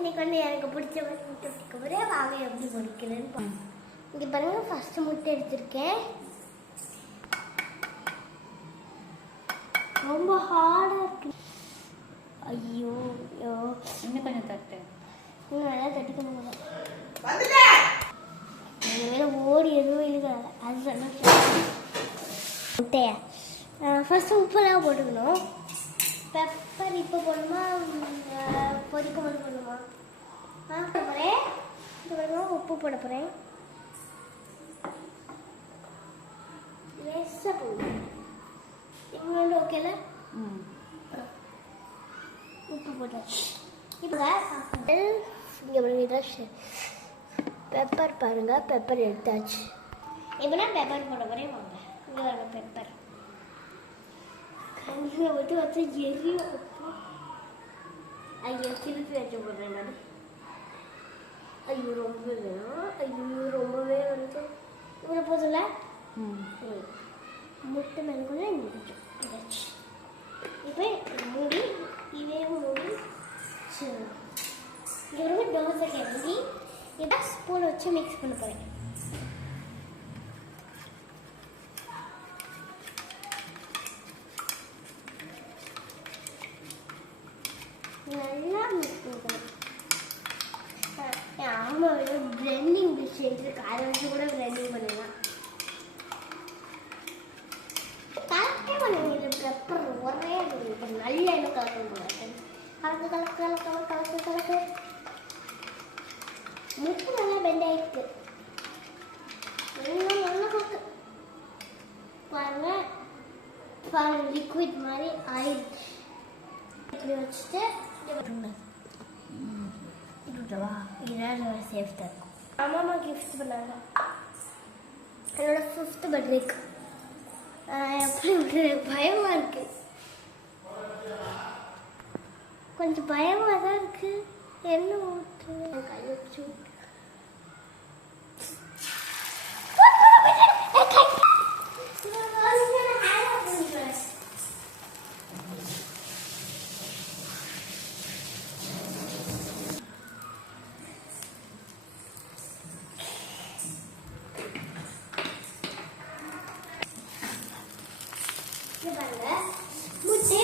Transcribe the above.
இன்னைக்கு வந்து எனக்கு பிடிச்ச மாதிரி முட்டை பிடிக்க ஒரே வாங்க எப்படி பொரிக்கலன்னு பா இங்கே பாருங்க ஃபர்ஸ்ட் முட்டை எடுத்திருக்கேன். ரொம்ப ஹார்டாக இருக்கு. ஐயோ ஐயோ. இன்னும் கொஞ்சம் தட்டு. இன்னும் நல்லா தட்டிக்க முடியல வேற ஓடி எதுவும் இழுக்காது. அது சொன்னா முட்டையா? ஃபர்ஸ்ட் உப்பெல்லாம் போட்டுக்கணும். பெப்பர் இப்போ போடணுமா? பொரிக்கும் போது போட போகிறேன் பாருங்க, உப்பு போட போகிறேன் லேசாக போடணும் இவங்களோட ஓகேல ம். உப்பு போட்டாச்சு இப்போ இங்கே பாருங்க பெப்பர் பாருங்க பெப்பர் எடுத்தாச்சு. இப்போனா பெப்பர் போட போகிறேன் வாங்க. இங்கே பாருங்க பெப்பர் கண்ணில் மட்டும் வச்சு எரியும் உப்பு. ஐயோ திருப்பி வச்சு போடுறேன் நான். ஐயோ ரொம்ப ஐயோ ரொம்பவே வந்து இவ்வளோ போதும்ல. முட்டை மேலுக்குள்ள இப்போ மூடி இதே மூடி. இங்கே ஒரு தோசை கிளம்பி இதை ஸ்பூன் வச்சு மிக்ஸ் பண்ண போகிறேன் ஆமாம் பிளெண்டிங் மிஷின் இருக்கு. அதை வச்சு கூட பிளெண்டிங் பண்ணலாம் கலக்கே பண்ணுங்க பெப்பர் ஒரே நல்ல எண்ணெய் கலக்க முடியாது கலக்கு கலக்கு கலக்கு கலக்கு. கலக்கு நல்லா பெண்ட் ஆயிருக்கு நல்லா நல்லா கலக்கு பாருங்க. பாருங்க லிக்விட் மாதிரி ஆயிடுச்சு. இப்படி வச்சுட்டு விட்டவா இதெல்லாம் சேஃப்டாக இருக்கும். அம்மா கிஃப்ட் பண்ணாங்க. என்னோட ஃபிஃப்த் பர்த்டேக்கு எப்படி விட்டு பயமா இருக்கு. கொஞ்சம் பயமா தான் இருக்கு. என்ன ஊற்று கையை ये बन गया मुझे